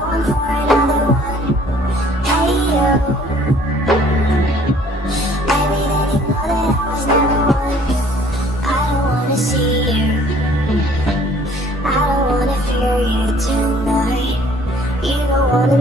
going for another one. Hey you, maybe then you know that I was never one. I don't wanna see you, I don't wanna fear you tonight. You don't wanna